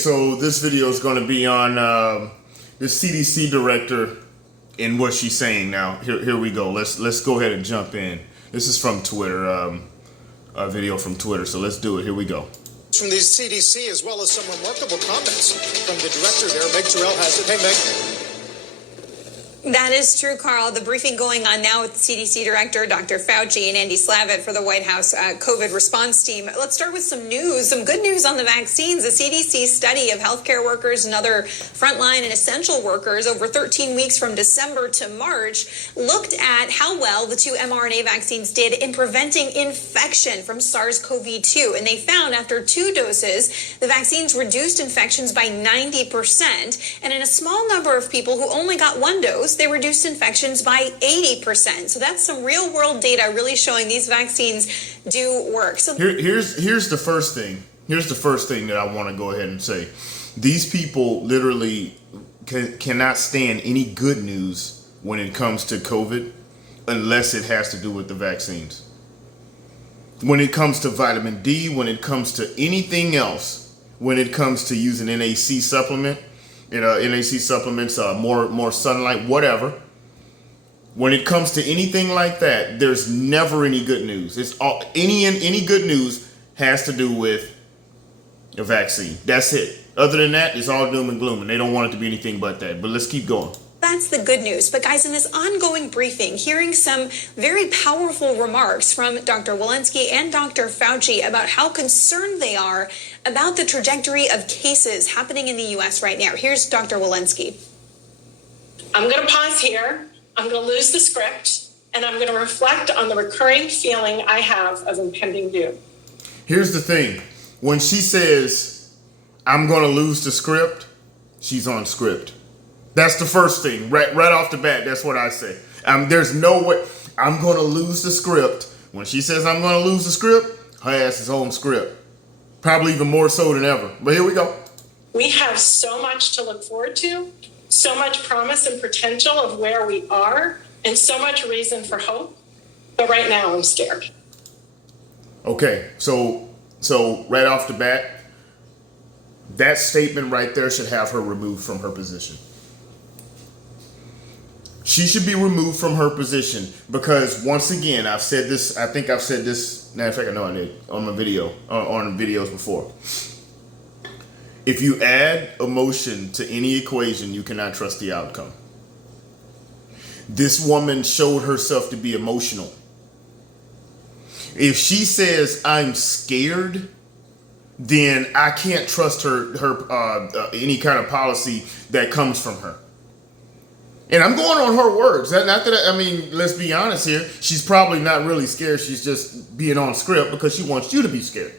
So this video is going to be on the CDC Director and what she's saying now. Here we go. Let's go ahead and jump in. This is from Twitter, a video from Twitter. So let's do it. Here we go. From the CDC, as well as some remarkable comments from the director there. Meg Terrell has it. Hey, Meg. That is true, Carl. The briefing going on now with the CDC Director, Dr. Fauci, and Andy Slavitt for the White House COVID response team. Let's start with some news, some good news on the vaccines. The CDC study of healthcare workers and other frontline and essential workers over 13 weeks from December to March looked at how well the two mRNA vaccines did in preventing infection from SARS-CoV-2. And they found after 2 doses, the vaccines reduced infections by 90%. And in a small number of people who only got 1 dose, they reduced infections by 80%. So that's some real world data really showing these vaccines do work. So here's the first thing. Here's the first thing that I want to go ahead and say. These people literally cannot stand any good news when it comes to COVID unless it has to do with the vaccines. When it comes to vitamin D, when it comes to anything else, when it comes to using NAC supplement, NAC supplements, more sunlight, whatever. When it comes to anything like that, there's never any good news. It's all any good news has to do with a vaccine. That's it. Other than that, it's all doom and gloom, and they don't want it to be anything but that. But let's keep going. that's the good news. But guys, in this ongoing briefing, hearing some very powerful remarks from Dr. Walensky and Dr. Fauci about how concerned they are about the trajectory of cases happening in the U.S. right now. Here's Dr. Walensky. I'm going to pause here. I'm going to lose the script, and I'm going to reflect on the recurring feeling I have of impending doom. Here's the thing. When she says, I'm going to lose the script, she's on script. That's the first thing. Right off the bat, that's what I say. There's no way I'm going to lose the script. When she says I'm going to lose the script, her ass is on script. Probably even more so than ever. But here we go. We have so much to look forward to, so much promise and potential of where we are, and so much reason for hope. But right now, I'm scared. Okay, so right off the bat, that statement right there should have her removed from her position. She should be removed from her position because, once again, I've said this, I think I've said this, matter of fact, I know I did, on my video, on videos before. If you add emotion to any equation, you cannot trust the outcome. This woman showed herself to be emotional. If she says, I'm scared, then I can't trust her any kind of policy that comes from her. And I'm going on her words. Not that I mean, let's be honest here. She's probably not really scared. She's just being on script because she wants you to be scared.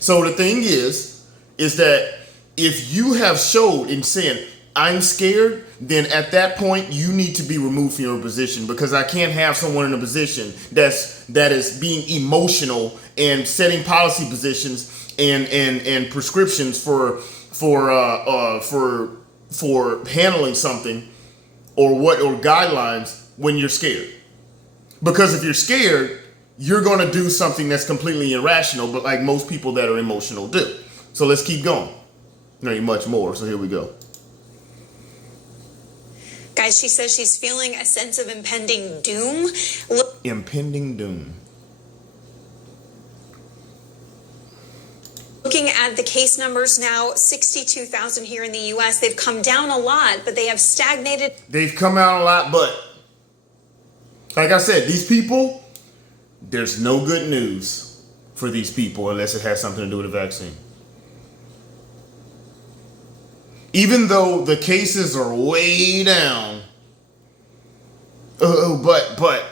So the thing is that if you have showed in saying, I'm scared, then at that point you need to be removed from your position, because I can't have someone in a position that is being emotional and setting policy positions and prescriptions for handling something or guidelines when you're scared. Because if you're scared, you're going to do something that's completely irrational, but like most people that are emotional do. So let's keep going. There ain't much more, so here we go. Guys, she says she's feeling a sense of impending doom. Impending doom. Looking at the case numbers now, 62,000 here in the U.S. They've come down a lot, but they have stagnated. They've come out a lot, but like I said, these people, there's no good news for these people unless it has something to do with the vaccine. Even though the cases are way down, but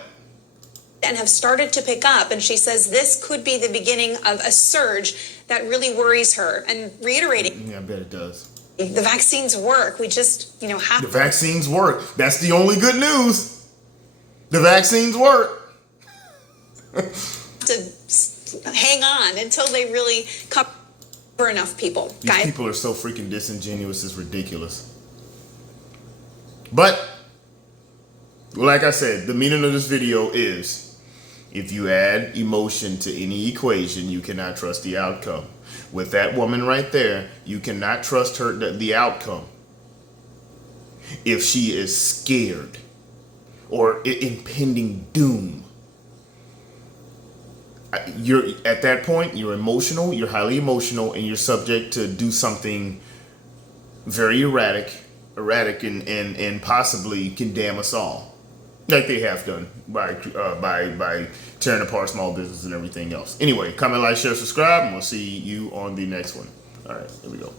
and have started to pick up, and she says this could be the beginning of a surge that really worries her. And reiterating, yeah, I bet it does. The vaccines work. We just, have the vaccines work. That's the only good news. The vaccines work. to hang on until they really cover enough people. These people are so freaking disingenuous, it's ridiculous. But like I said, the meaning of this video is, if you add emotion to any equation, you cannot trust the outcome. with that woman right there, you cannot trust her, the outcome, if she is scared or impending doom. You're at that point, you're emotional, you're highly emotional, and you're subject to do something very erratic and possibly condemn us all, like they have done by tearing apart small business and everything else. Anyway, comment, like, share, subscribe, and we'll see you on the next one. All right, here we go.